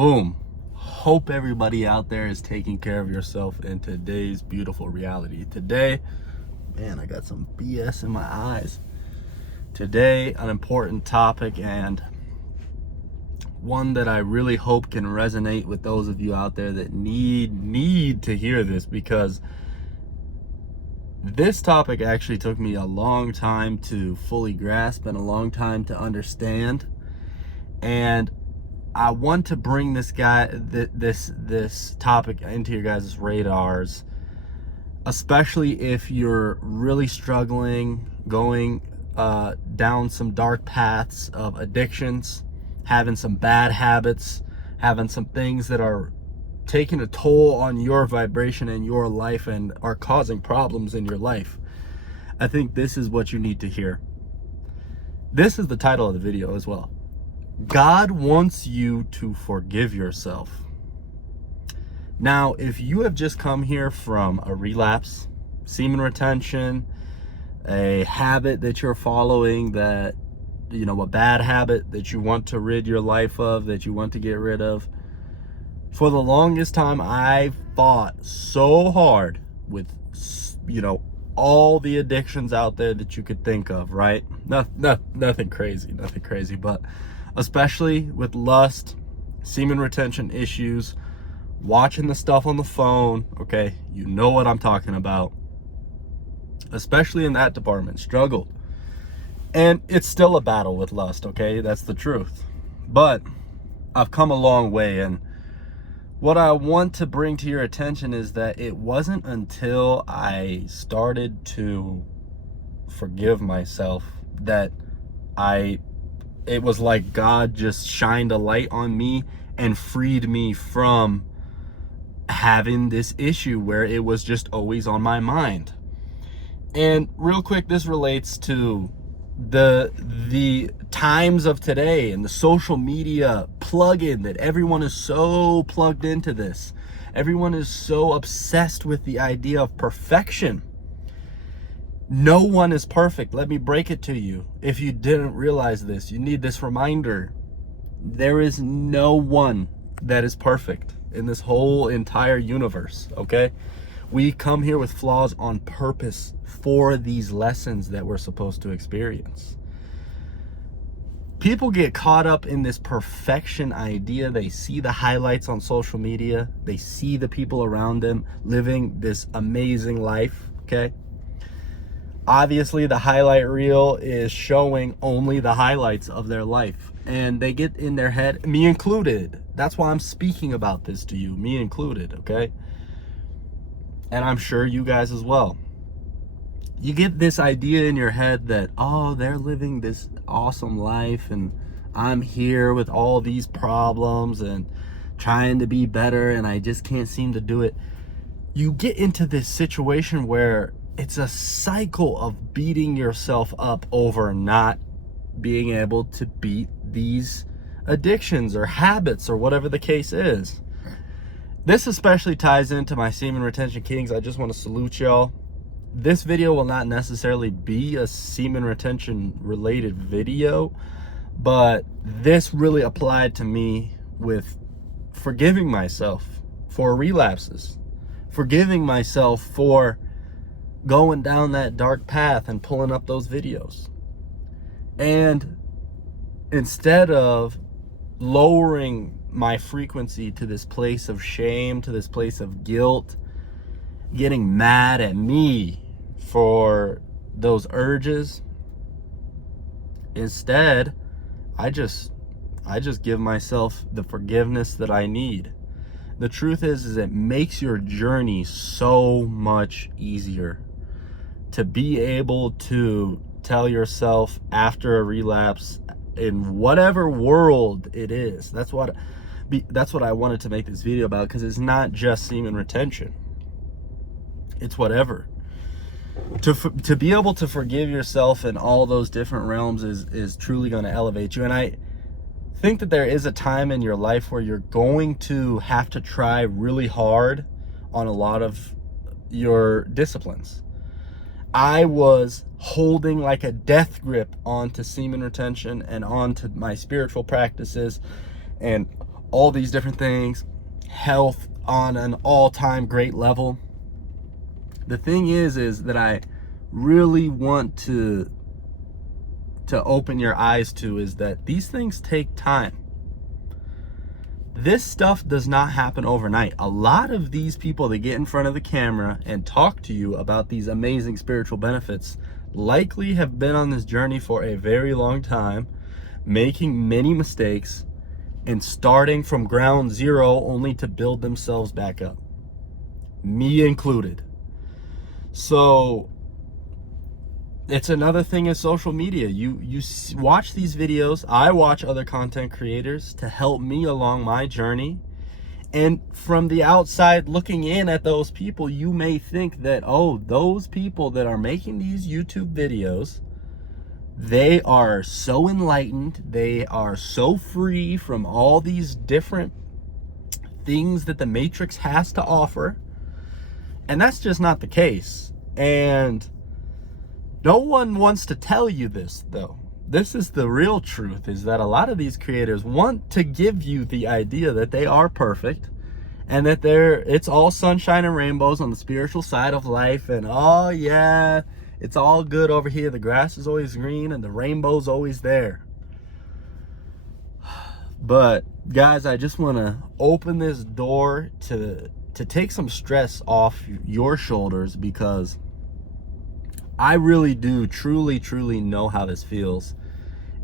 Boom. Hope everybody out there is taking care of yourself in today's beautiful reality. Today, man, I got some BS in my eyes. Today, an important topic, and one that I really hope can resonate with those of you out there that need to hear this, because this topic actually took me a long time to fully grasp and a long time to understand. And I want to bring this topic into your guys' radars, especially if you're really struggling, going down some dark paths of addictions, having some bad habits, having some things that are taking a toll on your vibration and your life and are causing problems in your life. I think this is what you need to hear. This is the title of the video as well. God wants you to forgive yourself. Now, if you have just come here from a relapse, semen retention, a habit that you're following, that, you know, a bad habit that you want to rid your life of, that you want to get rid of, for the longest time, I fought so hard with, you know, all the addictions out there that you could think of, right? Nothing crazy, but especially with lust, semen retention issues, watching the stuff on the phone, okay? You know what I'm talking about. Especially in that department, struggled. And it's still a battle with lust, okay? That's the truth. But I've come a long way, and what I want to bring to your attention is that it wasn't until I started to forgive myself that it was like God just shined a light on me and freed me from having this issue where it was just always on my mind. And real quick, this relates to the times of today and the social media plug-in that everyone is so plugged into this. Everyone is so obsessed with the idea of perfection. No one is perfect. Let me break it to you. If you didn't realize this, you need this reminder. There is no one that is perfect in this whole entire universe, okay? We come here with flaws on purpose for these lessons that we're supposed to experience. People get caught up in this perfection idea. They see the highlights on social media. They see the people around them living this amazing life, okay? Obviously, the highlight reel is showing only the highlights of their life. And they get in their head, me included. That's why I'm speaking about this to you, me included, okay? And I'm sure you guys as well. You get this idea in your head that, oh, they're living this awesome life and I'm here with all these problems and trying to be better and I just can't seem to do it. You get into this situation where it's a cycle of beating yourself up over not being able to beat these addictions or habits or whatever the case is. This especially ties into my Semen Retention Kings. I just want to salute y'all. This video will not necessarily be a semen retention related video, but this really applied to me with forgiving myself for relapses, forgiving myself for going down that dark path and pulling up those videos. And instead of lowering my frequency to this place of shame, to this place of guilt, getting mad at me for those urges, instead I just give myself the forgiveness that I need. The truth is it makes your journey so much easier to be able to tell yourself after a relapse, in whatever world it is. That's what I wanted to make this video about, because it's not just semen retention. It's whatever. To be able to forgive yourself in all those different realms is truly going to elevate you. And I think that there is a time in your life where you're going to have to try really hard on a lot of your disciplines. I was holding like a death grip onto semen retention and onto my spiritual practices and all these different things, health on an all-time great level. The thing is that I really want to open your eyes to is that these things take time. This stuff does not happen overnight. A lot of these people that get in front of the camera and talk to you about these amazing spiritual benefits likely have been on this journey for a very long time, making many mistakes and starting from ground zero only to build themselves back up, me included. So it's another thing in social media. You watch these videos. I watch other content creators to help me along my journey. And from the outside looking in at those people, you may think that, oh, those people that are making these YouTube videos, they are so enlightened. They are so free from all these different things that the Matrix has to offer. And that's just not the case. And no one wants to tell you this, though. This is the real truth, is that a lot of these creators want to give you the idea that they are perfect and that it's all sunshine and rainbows on the spiritual side of life. And oh yeah, it's all good over here. The grass is always green and the rainbow's always there. But guys, I just want to open this door to take some stress off your shoulders, because I really do truly know how this feels.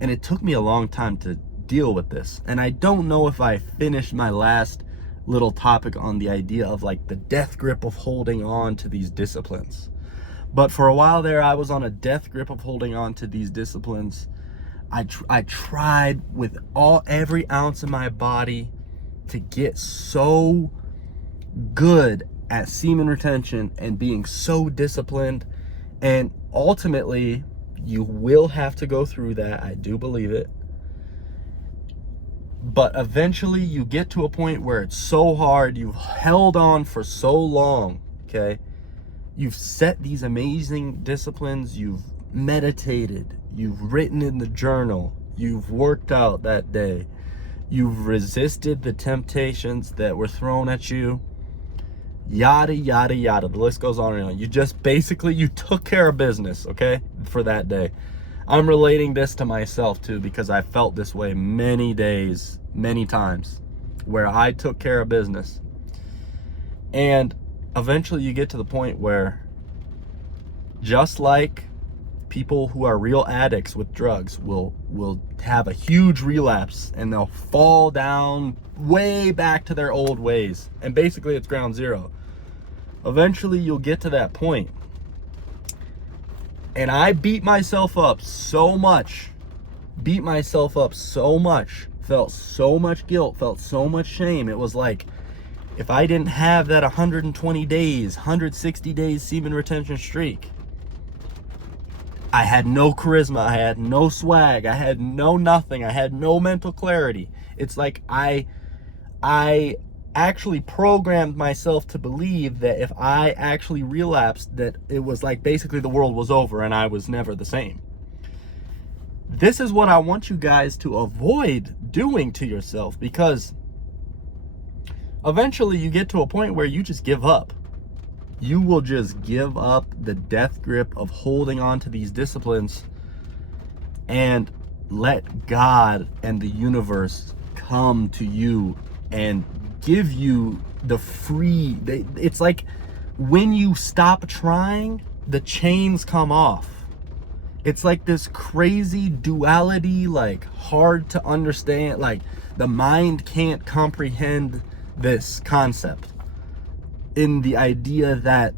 And it took me a long time to deal with this. And I don't know if I finished my last little topic on the idea of like the death grip of holding on to these disciplines. But for a while there, I was on a death grip of holding on to these disciplines. I tried with every ounce of my body to get so good at semen retention and being so disciplined. And ultimately, you will have to go through that. I do believe it. But eventually you get to a point where it's so hard, you've held on for so long, okay? You've set these amazing disciplines, you've meditated, you've written in the journal, you've worked out that day, you've resisted the temptations that were thrown at you, yada yada yada, the list goes on and on. You just basically, you took care of business, okay, for that day. I'm relating this to myself too, because I felt this way many days, many times, where I took care of business. And eventually you get to the point where, just like people who are real addicts with drugs will have a huge relapse and they'll fall down way back to their old ways, and basically it's ground zero. Eventually you'll get to that point. And I beat myself up so much, felt so much guilt, felt so much shame. It was like, if I didn't have that 120 days, 160 days semen retention streak, I had no charisma, I had no swag, I had no nothing, I had no mental clarity. It's like I actually programmed myself to believe that if I actually relapsed, that it was like basically the world was over and I was never the same. This is what I want you guys to avoid doing to yourself, because eventually you get to a point where you just give up. You will just give up the death grip of holding on to these disciplines and let God and the universe come to you and give you the free. It's like when you stop trying, the chains come off. It's like this crazy duality, like hard to understand, like the mind can't comprehend this concept, in the idea that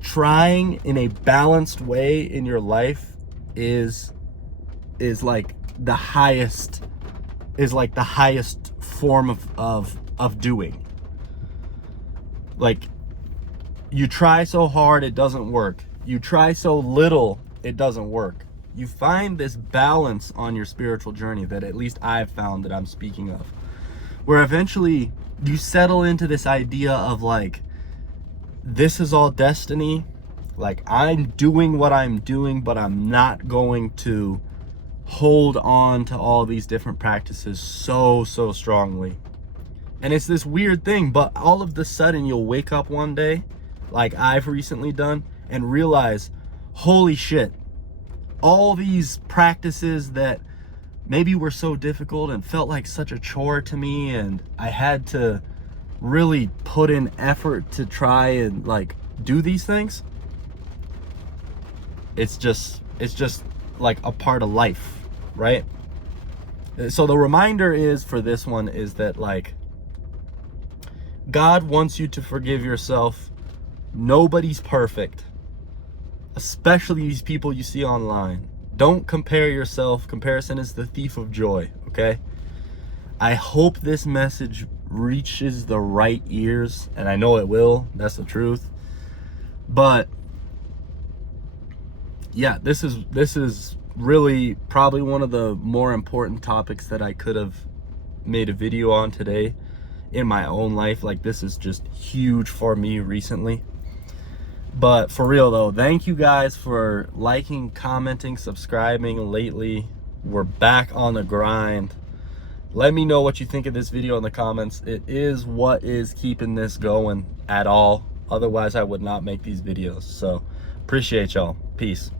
trying in a balanced way in your life is like the highest form of doing. Like, you try so hard, it doesn't work. You try so little, it doesn't work. You find this balance on your spiritual journey that at least I've found, that I'm speaking of, where eventually you settle into this idea of like, this is all destiny. Like, I'm doing what I'm doing, but I'm not going to hold on to all these different practices so strongly. And it's this weird thing, but all of the sudden you'll wake up one day, like I've recently done, and realize, holy shit, all these practices that maybe were so difficult and felt like such a chore to me, and I had to really put in effort to try and like do these things. It's just like a part of life, right? So the reminder is for this one is that like God wants you to forgive yourself. Nobody's perfect, especially these people you see online. Don't compare yourself. Comparison is the thief of joy, okay? I hope this message reaches the right ears, and I know it will. That's the truth. But yeah, this is really probably one of the more important topics that I could have made a video on today in my own life. Like, this is just huge for me recently. But for real though, thank you guys for liking, commenting, subscribing lately. We're back on the grind. Let me know what you think of this video in the comments. It is what is keeping this going at all. Otherwise I would not make these videos. So appreciate y'all. Peace.